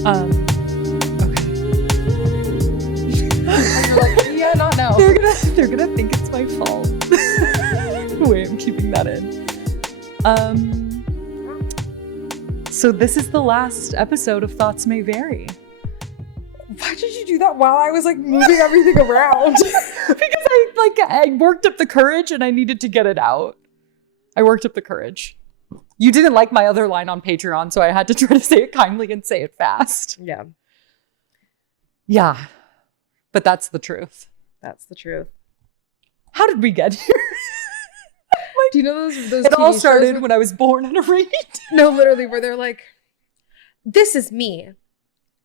Okay. And you're like, yeah, not now. They're gonna think it's my fault. The way I'm keeping that in. So this is the last episode of Thoughts May Vary. Why did you do that while I was like moving everything around? Because I worked up the courage and I needed to get it out. I worked up the courage. You didn't like my other line on Patreon, so I had to try to say it kindly and say it fast. Yeah. Yeah. But that's the truth. That's the truth. How did we get here? Do you know those It all TV started shows when I was born at a rate. No, literally, where they're like, this is me,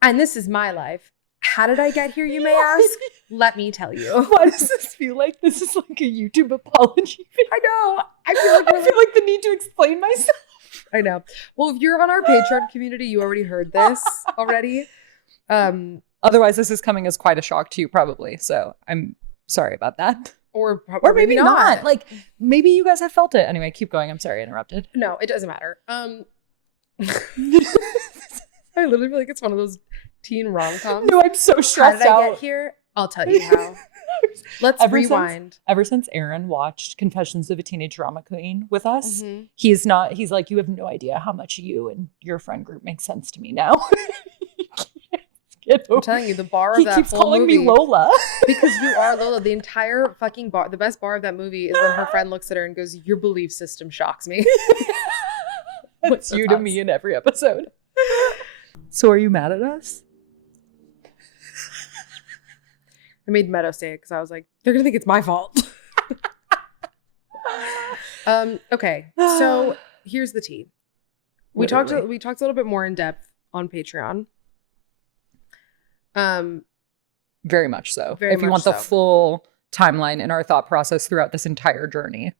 and this is my life. How did I get here, you may ask? Let me tell you. Why does this feel like this is like a YouTube apology? I know. I feel like the need to explain myself. I know. Well, if you're on our Patreon community, you already heard this already. Otherwise, this is coming as quite a shock to you, probably. So I'm sorry about that. Or maybe not. Like, maybe you guys have felt it. Anyway, keep going. I'm sorry, I interrupted. No, it doesn't matter. I literally feel like it's one of those teen rom-coms. No, I'm so stressed How did out. I get here? I'll tell you how. Let's rewind. Ever since Aaron watched Confessions of a Teenage Drama Queen with us, Mm-hmm. he's like, you have no idea how much you and your friend group make sense to me now. I'm telling you, the bar of he that keeps whole calling movie, me Lola. because you are Lola. The entire fucking bar, the best bar of that movie is when her friend looks at her and goes, your belief system shocks me. What's you to me in every episode. So are you mad at us? I made Meadow say it because I was like, they're gonna think it's my fault. Okay, so here's the tea. We talked a little bit more in depth on Patreon. Very much so. Very if you much want the so. full timeline in our thought process throughout this entire journey,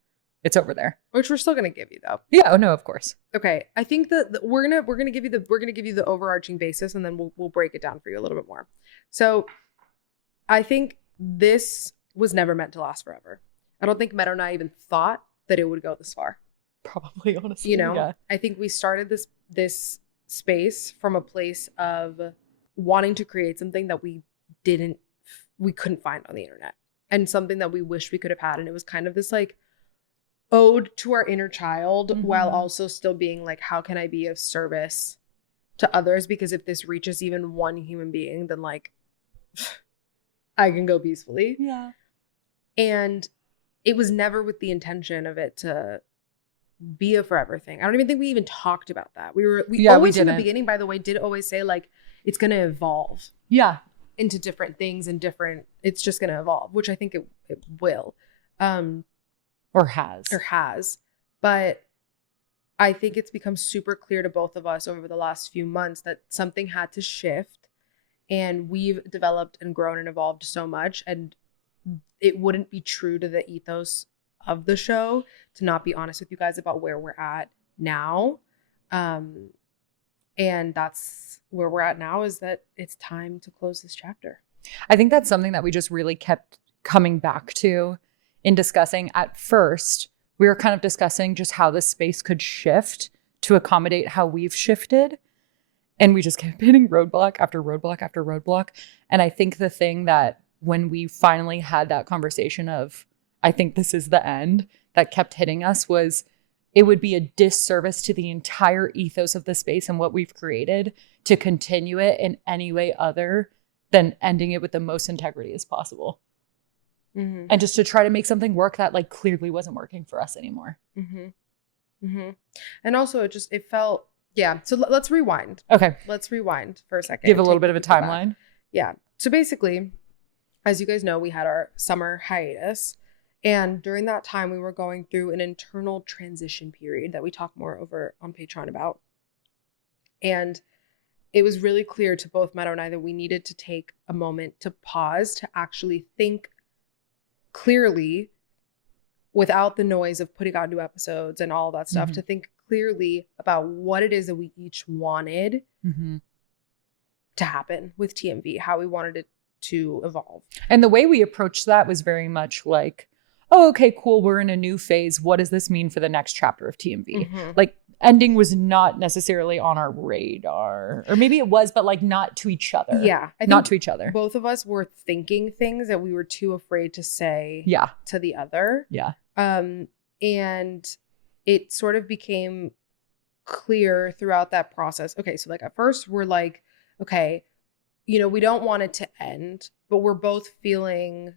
it's over there. Which we're still gonna give you though. Yeah. Oh no, of course. Okay, I think that we're gonna give you the overarching basis, and then we'll break it down for you a little bit more. So, I think this was never meant to last forever. I don't think Meadow and I even thought that it would go this far. Probably, honestly. You know, yeah. I think we started this space from a place of wanting to create something that we couldn't find on the internet, and something that we wish we could have had. And it was kind of this like ode to our inner child, Mm-hmm. while also still being like, how can I be of service to others? Because if this reaches even one human being, then like I can go peacefully. Yeah. And it was never with the intention of it to be a forever thing. I don't even think we even talked about that. We always in the beginning, by the way, did always say like it's going to evolve. Yeah. Into different things and it's just going to evolve, which I think it will. Or has. But I think it's become super clear to both of us over the last few months that something had to shift, and we've developed and grown and evolved so much, and it wouldn't be true to the ethos of the show to not be honest with you guys about where we're at now. And that's where we're at now, is that it's time to close this chapter. I think that's something that we just really kept coming back to in discussing. At first, we were kind of discussing just how this space could shift to accommodate how we've shifted. And we just kept hitting roadblock after roadblock after roadblock. And I think the thing that when we finally had that conversation of, I think this is the end, that kept hitting us was it would be a disservice to the entire ethos of the space and what we've created to continue it in any way other than ending it with the most integrity as possible. Mm-hmm. And just to try to make something work that like clearly wasn't working for us anymore. Mm-hmm. Mm-hmm. And also it felt, yeah. So let's rewind. Okay. Let's rewind for a second. Give a little bit of a timeline. Yeah. So basically, as you guys know, we had our summer hiatus. And during that time, we were going through an internal transition period that we talk more over on Patreon about. And it was really clear to both Meadow and I that we needed to take a moment to pause, to actually think clearly without the noise of putting out new episodes and all that stuff, Mm-hmm. to think clearly about what it is that we each wanted Mm-hmm. to happen with TMV, how we wanted it to evolve. And the way we approached that was very much like, oh, okay, cool. We're in a new phase. What does this mean for the next chapter of TMV? Mm-hmm. Like ending was not necessarily on our radar, or maybe it was, but like not to each other. Yeah. I not think to each other. both of us were thinking things that we were too afraid to say Yeah. to the other. Yeah. And it sort of became clear throughout that process. Okay, so like at first we're like, okay, you know, we don't want it to end, but we're both feeling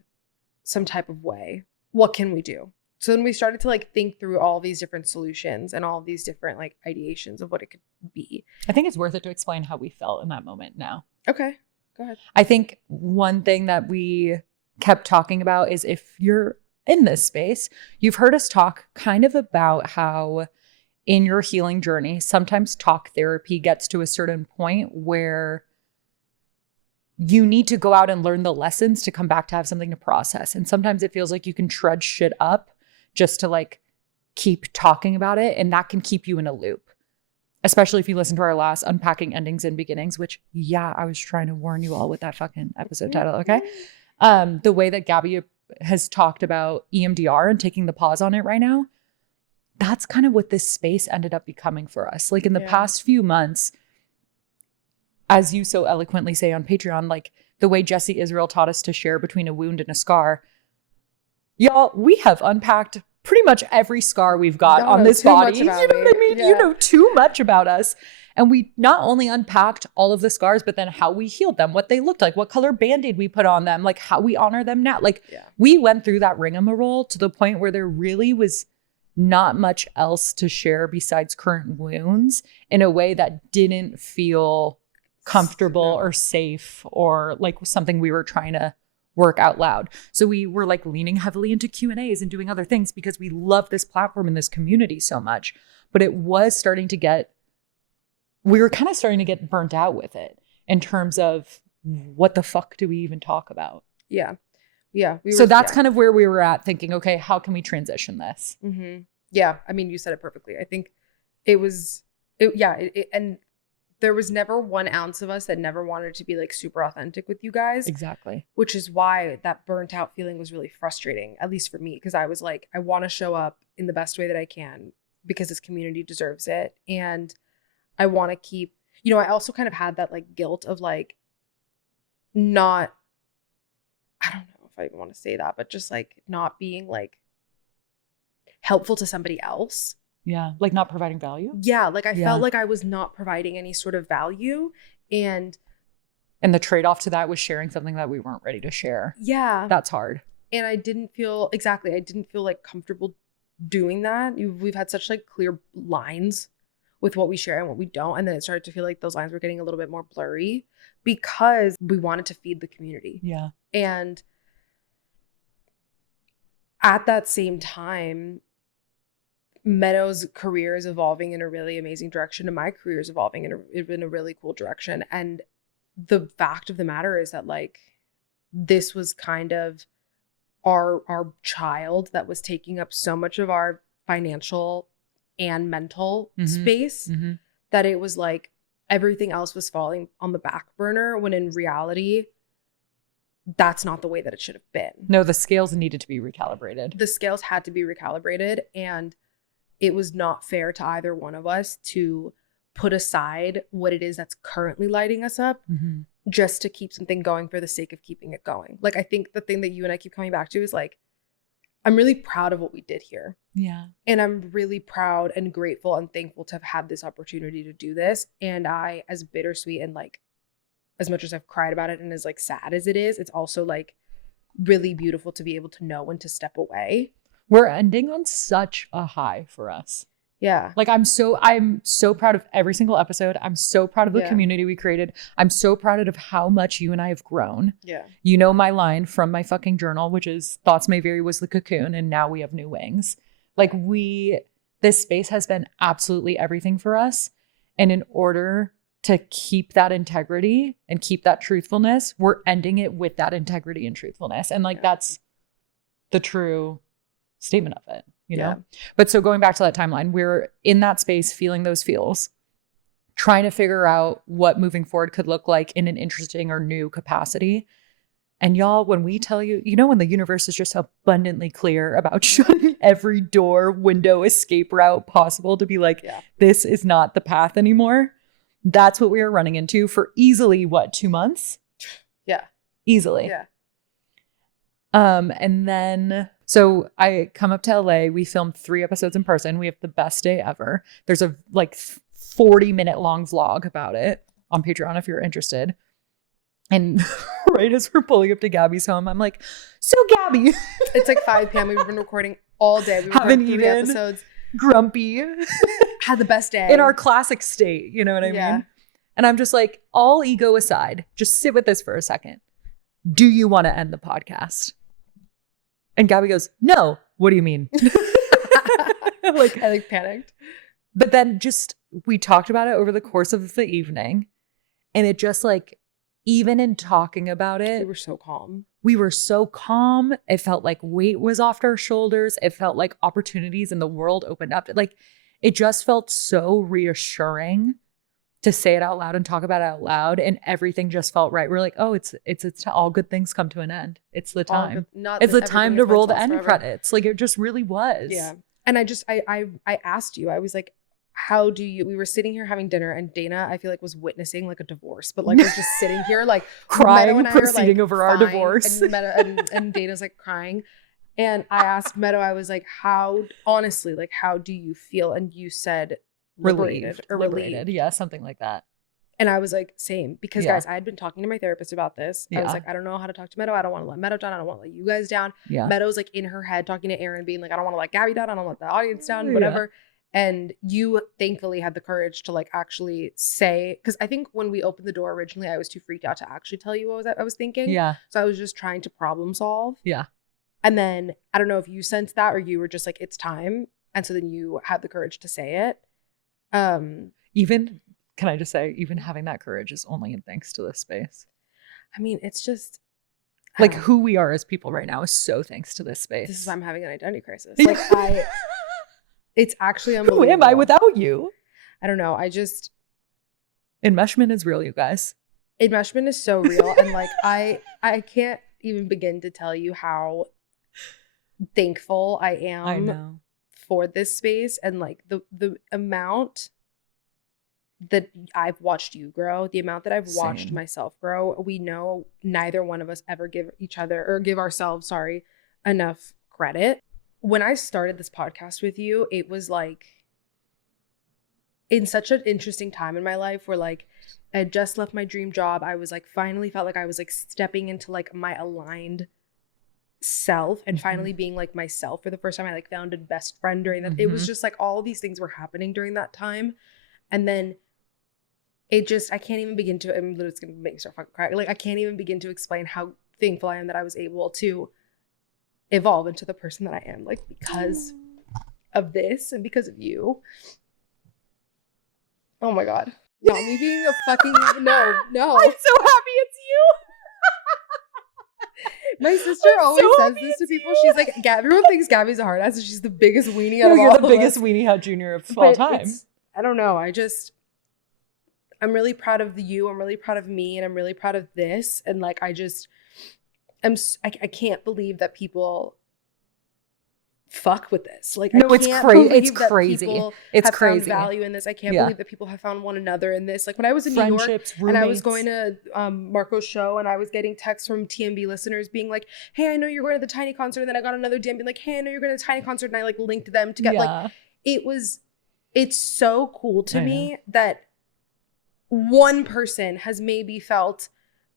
some type of way. What can we do? So then we started to like think through all these different solutions and all these different like ideations of what it could be. I think it's worth it to explain how we felt in that moment now. Okay, go ahead. I think one thing that we kept talking about is, if you're in this space, you've heard us talk kind of about how in your healing journey, sometimes talk therapy gets to a certain point where you need to go out and learn the lessons to come back to have something to process. And sometimes it feels like you can trudge shit up just to like keep talking about it. And that can keep you in a loop, especially if you listen to our last Unpacking Endings and Beginnings, which, yeah, I was trying to warn you all with that fucking episode title. Okay. The way that Gabby has talked about EMDR and taking the pause on it right now, that's kind of what this space ended up becoming for us. Like in the past few months, as you so eloquently say on Patreon, like the way Jesse Israel taught us to share between a wound and a scar, y'all, we have unpacked pretty much every scar we've got on this body. You know what I mean? Yeah. You know too much about us. And we not only unpacked all of the scars, but then how we healed them, what they looked like, what color Band-Aid we put on them, like how we honor them now. Like we went through that rigmarole to the point where there really was not much else to share besides current wounds in a way that didn't feel comfortable or safe or like something we were trying to work out loud. So we were like leaning heavily into Q&As and doing other things because we love this platform and this community so much. But it was starting to get, we were kind of starting to get burnt out with it in terms of what the fuck do we even talk about? Yeah. Yeah. We so that's kind of where we were at, thinking, okay, how can we transition this? Mm-hmm. Yeah. I mean, you said it perfectly. I think and there was never 1 ounce of us that never wanted to be like super authentic with you guys. Exactly. Which is why that burnt out feeling was really frustrating, at least for me, because I was like, I want to show up in the best way that I can because this community deserves it. And I want to keep, you know, I also kind of had that like guilt of like not, I don't know if I even want to say that, but just like not being like helpful to somebody else. Yeah. Like not providing value. Yeah. Like I felt like I was not providing any sort of value. And the trade-off to that was sharing something that we weren't ready to share. Yeah. That's hard. And I didn't feel like comfortable doing that. We've had such like clear lines with what we share and what we don't. And then it started to feel like those lines were getting a little bit more blurry because we wanted to feed the community. Yeah. And at that same time, Meadow's career is evolving in a really amazing direction, and my career is evolving in a really cool direction. And the fact of the matter is that like this was kind of our child that was taking up so much of our financial and mental space that it was like everything else was falling on the back burner, when in reality that's not the way that it should have been. No, the scales needed to be recalibrated. The scales had to be recalibrated, and it was not fair to either one of us to put aside what it is that's currently lighting us up just to keep something going for the sake of keeping it going. Like, I think the thing that you and I keep coming back to is like, I'm really proud of what we did here. Yeah. And I'm really proud and grateful and thankful to have had this opportunity to do this. And I, as bittersweet and like, as much as I've cried about it and as like sad as it is, it's also like really beautiful to be able to know when to step away. We're ending on such a high for us. Yeah. Like I'm so proud of every single episode. I'm so proud of the community we created. I'm so proud of how much you and I have grown. Yeah. You know my line from my fucking journal, which is thoughts may vary was the cocoon, and now we have new wings. Like this space has been absolutely everything for us. And in order to keep that integrity and keep that truthfulness, we're ending it with that integrity and truthfulness. And like that's the true statement of it, you know? But so going back to that timeline, we're in that space feeling those feels, trying to figure out what moving forward could look like in an interesting or new capacity. And y'all, when we tell you, when the universe is just abundantly clear about shutting every door, window, escape route possible to be like, Yeah. this is not the path anymore. That's what we are running into for easily, 2 months? Yeah. Easily. Yeah. And then, so I come up to LA. We filmed 3 episodes in person. We have the best day ever. There's a 40-minute long vlog about it on Patreon if you're interested. And right as we're pulling up to Gabby's home, I'm like, so Gabby. It's like 5 p.m. We've been recording all day. We've Haven't recorded 3 eaten. episodes. Grumpy. Had the best day. In our classic state, you know what I Yeah. mean? And I'm just like, all ego aside, just sit with this for a second. Do you want to end the podcast? And Gabby goes, no. What do you mean? I panicked. But then we talked about it over the course of the evening. And it just even in talking about it, We were so calm. we were so calm. It felt like weight was off our shoulders. It felt like opportunities in the world opened up. It just felt so reassuring to say it out loud and talk about it out loud. And everything just felt right. We're like, oh, it's all good things come to an end. It's the time. It's the time to roll the end credits. It just really was. Yeah. And I asked you, I was like, how do you, we were sitting here having dinner and Dana, I feel like was witnessing a divorce, but was just sitting here crying, Meadow and I proceeding are, over our fine. divorce. And Dana's crying. And I asked Meadow, I was like, how do you feel? And you said liberated. Yeah, something like that. And I was like, same, because Yeah. guys, I had been talking to my therapist about this. I was like, I don't know how to talk to Meadow. I don't want to let Meadow down. I don't want to let you guys down. Yeah. Meadow's in her head talking to Aaron, being like, I don't want to let Gabby down. I don't want the audience down, whatever. And you thankfully had the courage to actually say, because I think when we opened the door originally, I was too freaked out to actually tell you what I was thinking. Yeah. So I was just trying to problem solve. Yeah. And then I don't know if you sensed that or you were just it's time. And so then you had the courage to say it. Even, can I just say, even having that courage is only in thanks to this space. I mean, it's just who we are as people right now is so thanks to this space. This is why I'm having an identity crisis. It's actually Who unbelievable. am I without you? I don't know. Enmeshment is real, you guys. Enmeshment is so real. And I can't even begin to tell you how thankful I am for this space. And the amount that I've watched you grow, the amount that I've watched myself grow, we know neither one of us ever give ourselves enough credit. When I started this podcast with you, it was in such an interesting time in my life where I had just left my dream job. I was finally felt like I was stepping into my aligned self and finally being myself for the first time. I found a best friend during that. It was just all these things were happening during that time. And then I can't even begin to, I'm literally going to make me start fucking crying. I can't even begin to explain how thankful I am that I was able to evolve into the person that I am, because of this and because of you. Oh my God. Not me being a fucking, no. I'm so happy it's you. My sister always says this to people. She's like, everyone thinks Gabby's a hard ass and she's the biggest weenie out of all You're of the biggest us. weenie hut junior of all time. I don't know. I'm really proud of you. I'm really proud of me. And I'm really proud of this. And I can't believe that people fuck with this. No, it's crazy. It's crazy. It's crazy. Found value in this. I can't believe that people have found one another in this. When I was in New York and I was going to Marco's show and I was getting texts from TMB listeners being like, hey, I know you're going to the Tiny concert. And then I got another DM being like, hey, I know you're going to the Tiny concert. And I linked them to get it's so cool to me that one person has maybe felt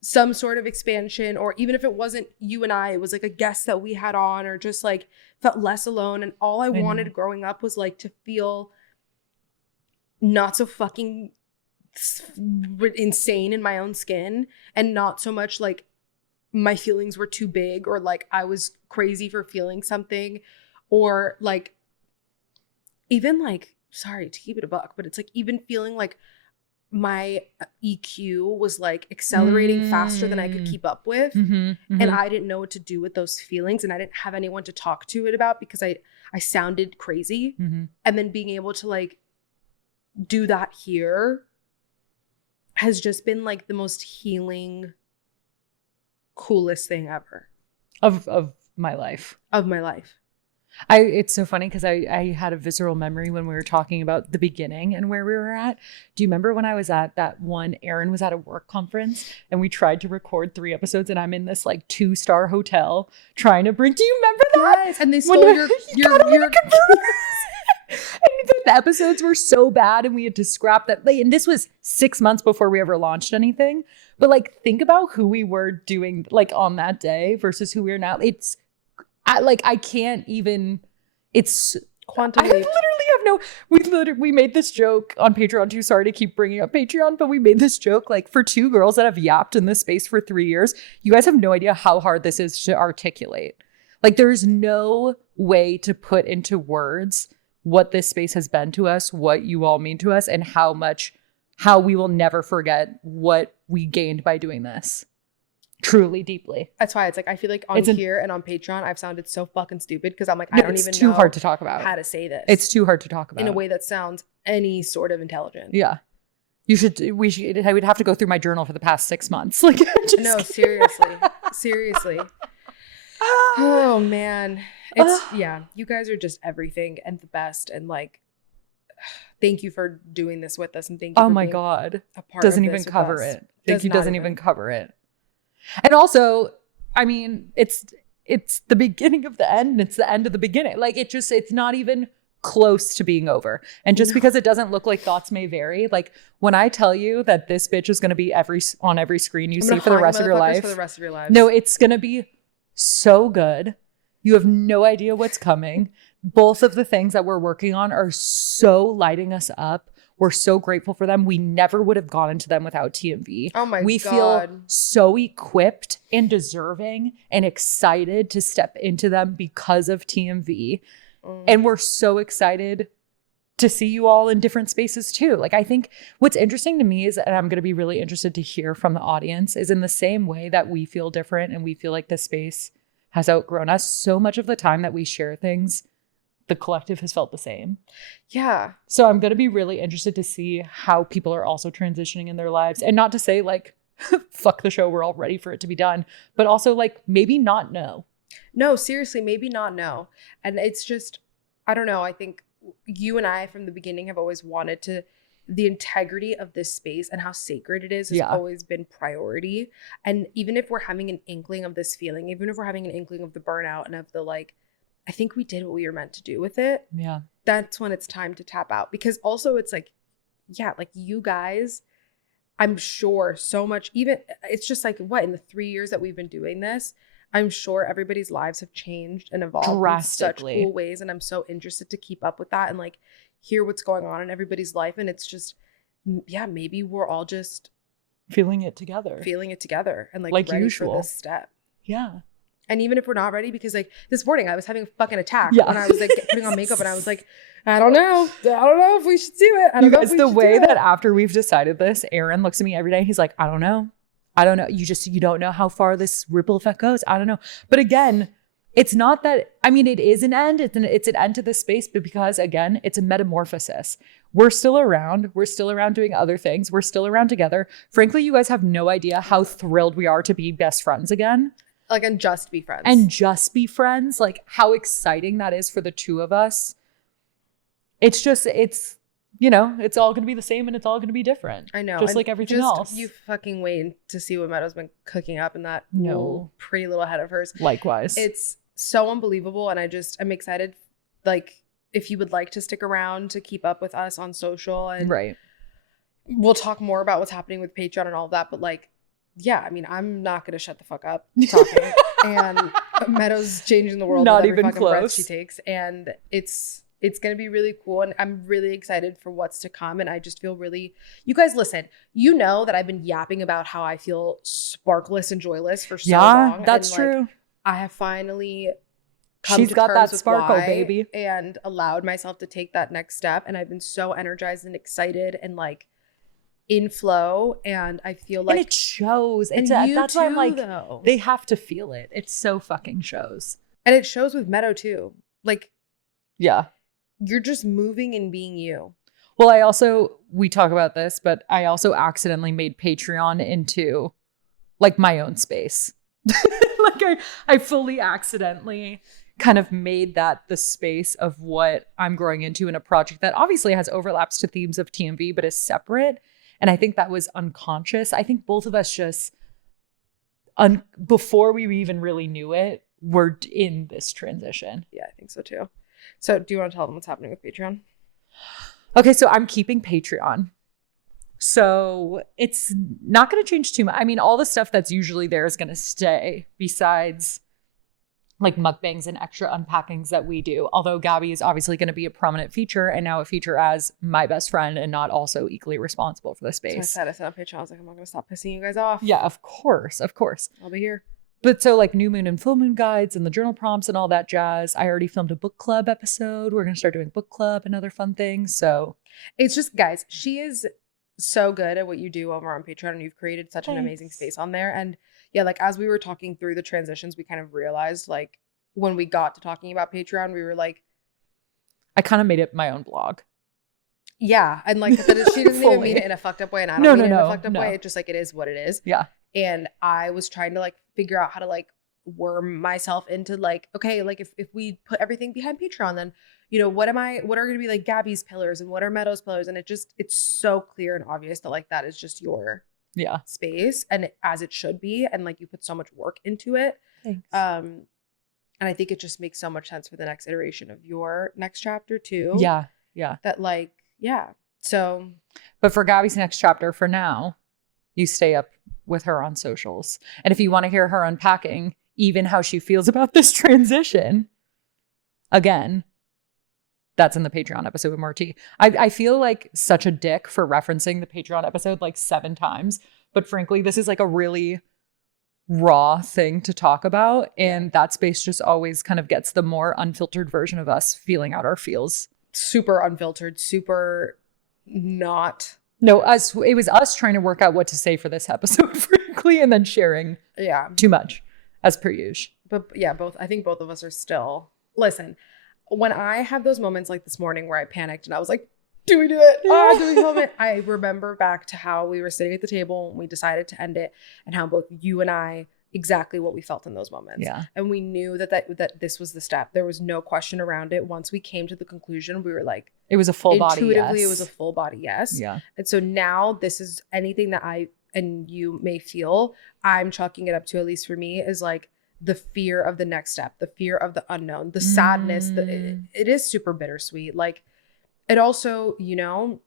some sort of expansion, or even if it wasn't you and I, it was a guest that we had on, or just felt less alone. And all I wanted growing up was to feel not so fucking insane in my own skin, and not so much my feelings were too big, or I was crazy for feeling something, or even sorry to keep it a buck, but it's even feeling my EQ was accelerating faster than I could keep up with. And I didn't know what to do with those feelings, and I didn't have anyone to talk to it about because I sounded crazy. And then being able to do that here has just been the most healing, coolest thing ever of my life. of my life. It's so funny because I had a visceral memory when we were talking about the beginning and where we were at. Do you remember when I was at that one, Aaron was at a work conference and we tried to record 3 episodes and I'm in this like 2-star hotel trying to bring, do you remember that? Yes, and they stole your And the episodes were so bad and we had to scrap that. Like, and this was 6 months before we ever launched anything. But like, think about who we were doing like on that day versus who we are now. I can't even, it's quantum I leap. literally have no, we made this joke on Patreon too. Sorry to keep bringing up Patreon, but we made this joke like for 2 girls that have yapped in this space for 3 years, you guys have no idea how hard this is to articulate. Like there's no way to put into words what this space has been to us, what you all mean to us, and how we will never forget what we gained by doing this. Truly, deeply. That's why it's like I feel like on here and on Patreon, I've sounded so fucking stupid because I'm like, I don't even know. It's too hard to talk about. How to say this. It's too hard to talk about in a way that sounds any sort of intelligent. Yeah. I would have to go through my journal for the past 6 months. Like, no, seriously. Seriously. Oh man. Yeah, you guys are just everything and the best. And like, thank you for doing this with us. And thank you. Oh my God. A part doesn't of even this with cover us. it. Thank you doesn't even cover it. And also, I mean, it's the beginning of the end and it's the end of the beginning. Like it's not even close to being over. And just because it doesn't look like Thoughts May Vary, like when I tell you that this bitch is going to be on every screen you see for the rest of your life. For the rest of your lives. No, it's going to be so good. You have no idea what's coming. Both of the things that we're working on are so lighting us up. We're so grateful for them. We never would have gone into them without TMV. Oh my God. We feel so equipped and deserving and excited to step into them because of TMV. And we're so excited to see you all in different spaces too. Like I think what's interesting to me is, and I'm going to be really interested to hear from the audience, is in the same way that we feel different and we feel like this space has outgrown us, so much of the time that we share things, the collective has felt the same. Yeah. So I'm going to be really interested to see how people are also transitioning in their lives. And not to say like, fuck the show, we're all ready for it to be done. But also like maybe not know. No, seriously, maybe not know. And it's just, I don't know. I think you and I from the beginning have always wanted to, the integrity of this space and how sacred it is has always been priority. And even if we're having an inkling of this feeling, even if we're having an inkling of the burnout and of the like, I think we did what we were meant to do with it. Yeah. That's when it's time to tap out. Because also it's like, yeah, like you guys, I'm sure so much, even it's just like what, in the 3 years that we've been doing this, I'm sure everybody's lives have changed and evolved drastically in such cool ways. And I'm so interested to keep up with that and like hear what's going on in everybody's life. And it's just, yeah, maybe we're all just feeling it together and like ready usual for this step. Yeah. And even if we're not ready, because like this morning I was having a fucking attack when I was like putting on makeup and I was like, I don't know if we should do it. I don't know if we the should way do it. that after we've decided this, Aaron looks at me every day. He's like, I don't know. You don't know how far this ripple effect goes. I don't know. But again, it's not that, I mean, it is an end. It's an end to this space, but because again, it's a metamorphosis. We're still around. We're still around doing other things. We're still around together. Frankly, you guys have no idea how thrilled we are to be best friends again. Like, and just be friends. Like how exciting that is for the two of us. It's all going to be the same and it's all going to be different. I know. Just like everything else. You fucking wait to see what Meadow's been cooking up in that pretty little head of hers. Likewise. It's so unbelievable. And I'm excited. Like, if you would like to stick around to keep up with us on social, and right. We'll talk more about what's happening with Patreon and all of that. But like, yeah, I mean, I'm not going to shut the fuck up talking. And Meadow's changing the world not with every even fucking close. breath she takes. And it's going to be really cool. And I'm really excited for what's to come. And I just feel really, you guys listen, you know that I've been yapping about how I feel sparkless and joyless for so long. Yeah, that's true. I have finally come She's to got terms that with sparkle, why baby. And allowed myself to take that next step. And I've been so energized and excited and like in flow. And I feel like and it shows. That's why I'm like, though. They have to feel it. It so fucking shows. And it shows with Meadow too. Like, yeah. You're just moving and being you. Well, we talk about this, but I also accidentally made Patreon into like my own space. Like I fully accidentally kind of made that the space of what I'm growing into in a project that obviously has overlaps to themes of TMV, but is separate. And I think that was unconscious. I think both of us just, before we even really knew it, were in this transition. Yeah, I think so too. So do you want to tell them what's happening with Patreon? Okay, so I'm keeping Patreon. So it's not going to change too much. I mean, all the stuff that's usually there is going to stay, besides like mukbangs and extra unpackings that we do. Although Gabby is obviously going to be a prominent feature, and now a feature as my best friend and not also equally responsible for the space. So I said on Patreon, I was like, I'm not going to stop pissing you guys off. Yeah, of course. I'll be here. But so like new moon and full moon guides and the journal prompts and all that jazz. I already filmed a book club episode. We're going to start doing book club and other fun things. So it's just, guys, she is so good at what you do over on Patreon, and you've created such an amazing space on there. And yeah, like as we were talking through the transitions, we kind of realized like when we got to talking about Patreon, we were like, I kind of made it my own blog. Yeah. And like that she doesn't even mean it in a fucked up way, and I don't mean it in a fucked up way. It's just like it is what it is. Yeah. And I was trying to like figure out how to like worm myself into like, okay, like if we put everything behind Patreon, then you know, what are going to be like Gabby's pillars and what are Meadow's pillars? And it's so clear and obvious that like that is just your space, and as it should be. And like you put so much work into it. Thanks. And I think it just makes so much sense for the next iteration of your next chapter too. Yeah. Yeah. That like, yeah. So, but for Gabby's next chapter, for now, you stay up with her on socials. And if you want to hear her unpacking even how she feels about this transition, again, that's in the Patreon episode with Marti. I feel like such a dick for referencing the Patreon episode like 7 times. But frankly, this is like a really raw thing to talk about. And that space just always kind of gets the more unfiltered version of us feeling out our feels. Super unfiltered, super not. No, it was us trying to work out what to say for this episode, frankly, and then sharing too much, as per usual. But yeah, I think both of us are still, listen, when I have those moments like this morning where I panicked and I was like, do we do it? Oh, do we film it? I remember back to how we were sitting at the table and we decided to end it, and how both you and I, exactly what we felt in those moments. Yeah. And we knew that this was the step. There was no question around it. Once we came to the conclusion, we were like, it was a full body yes. Intuitively, it was a full body yes. Yeah. And so now this is anything that I and you may feel, I'm chalking it up to, at least for me, is like the fear of the next step, the fear of the unknown, the sadness. It is super bittersweet. Like it also, you know,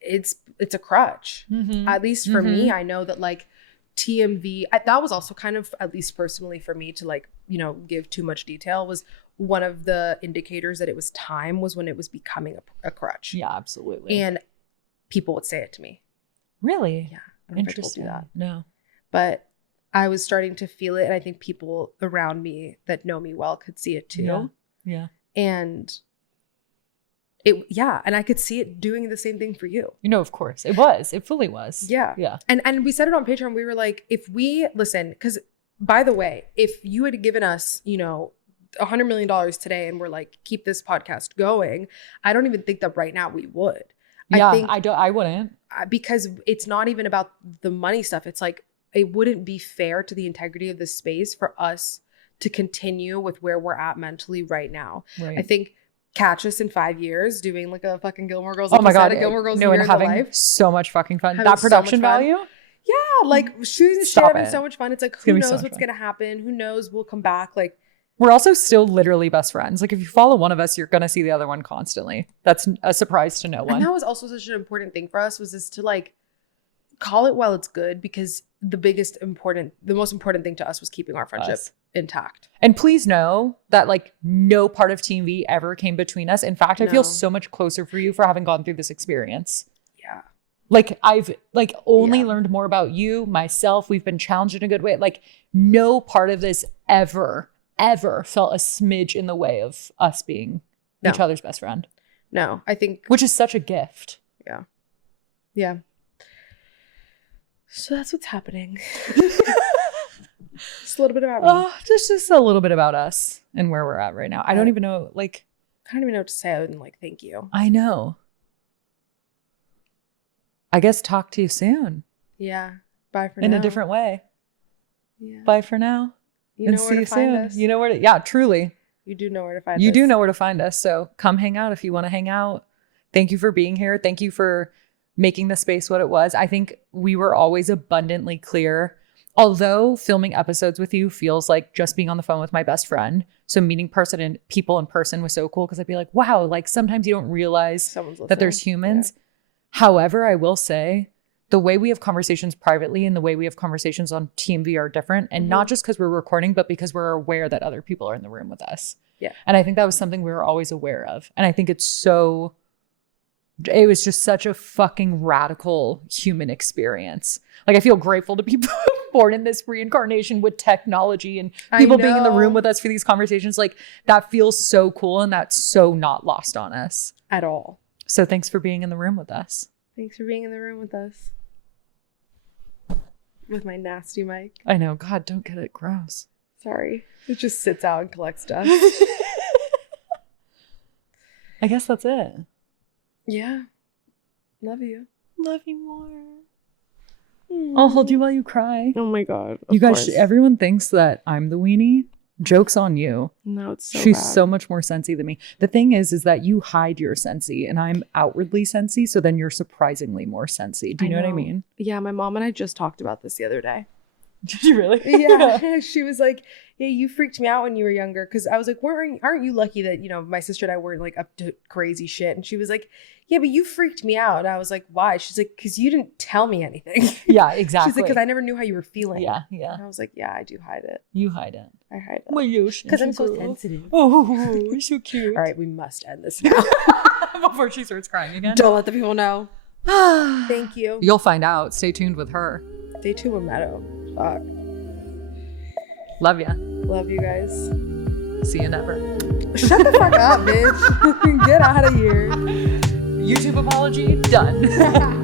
it's a crutch. Mm-hmm. At least for me, I know that like TMV, that was also kind of, at least personally for me, to like, you know, give too much detail, was one of the indicators that it was time was when it was becoming a crutch. Yeah, absolutely. And people would say it to me. Really? Yeah. I don't know if I told you that. No. But I was starting to feel it. And I think people around me that know me well could see it too. Yeah. And and I could see it doing the same thing for you. You know, of course. It fully was. Yeah. Yeah. And we said it on Patreon. We were like, if we listen, because by the way, if you had given us, you know, $100 million today and we're like, keep this podcast going, I don't even think that right now we would. Yeah, I wouldn't. Because it's not even about the money stuff. It's like, it wouldn't be fair to the integrity of this space for us to continue with where we're at mentally right now. Right. I think catch us in 5 years doing like a fucking Gilmore Girls. Oh my God. Gilmore Girls and having life. So much fucking fun. That production value. Yeah. Like shooting the shit, having so much fun. It's like, who knows what's going to happen? Who knows? We'll come back. Like, we're also still literally best friends. Like if you follow one of us, you're going to see the other one constantly. That's a surprise to no one. And that was also such an important thing for us, was this to like call it while it's good, because the most important thing to us was keeping our friendship intact. And please know that like no part of TV ever came between us. In fact, I feel so much closer for you for having gone through this experience. Yeah. Like I've like only learned more about you, myself. We've been challenged in a good way. Like no part of this ever felt a smidge in the way of us being each other's best friend. No, I think. Which is such a gift. Yeah. Yeah. So that's what's happening. Just a little bit about me. Oh, just a little bit about us and where we're at right now. I don't even know, like. I don't even know what to say other than like, thank you. I know. I guess talk to you soon. Yeah. Bye for now. In a different way. Yeah. Bye for now. You And know see where you to find soon. us. You know where to, yeah, truly. You do know where to find us. You do know where to find us. So come hang out if you want to hang out. Thank you for being here. Thank you for making the space what it was. I think we were always abundantly clear. Although filming episodes with you feels like just being on the phone with my best friend. So meeting people in person was so cool because I'd be like, wow, like sometimes you don't realize Someone's that there's listening. humans. However, I will say the way we have conversations privately and the way we have conversations on TeamV are different. And not just because we're recording, but because we're aware that other people are in the room with us. Yeah. And I think that was something we were always aware of. And I think it was just such a fucking radical human experience. Like I feel grateful to people born in this reincarnation with technology and people being in the room with us for these conversations. Like that feels so cool and that's so not lost on us. At all. So thanks for being in the room with us. Thanks for being in the room with us. With my nasty mic. I know. God, don't get it gross. Sorry. It just sits out and collects dust. I guess that's it. Yeah. Love you. Love you more. I'll hold you while you cry. Oh my God. You guys, everyone thinks that I'm the weenie. Joke's on you. No, it's so She's bad. so much more sensy than me. The thing is that you hide your sensy and I'm outwardly sensy. So then you're surprisingly more sensy. Do you know what I mean? Yeah, my mom and I just talked about this the other day. Did you really? Yeah. She was like, yeah, you freaked me out when you were younger. Cause I was like, aren't you lucky that, my sister and I weren't like up to crazy shit? And she was like, yeah, but you freaked me out. And I was like, why? She's like, cause you didn't tell me anything. Yeah, exactly. She's like, cause I never knew how you were feeling. Yeah. And I was like, yeah, I do hide it. You hide it. I hide it. Well, you Because I'm so sensitive. Oh, you're so cute. All right, we must end this now. Before she starts crying again. Don't let the people know. Thank you. You'll find out. Stay tuned with her. Stay tuned with Meadow. Fuck. Love ya. Love you guys. See you never. Shut the fuck up, bitch. Get out of here. YouTube apology done.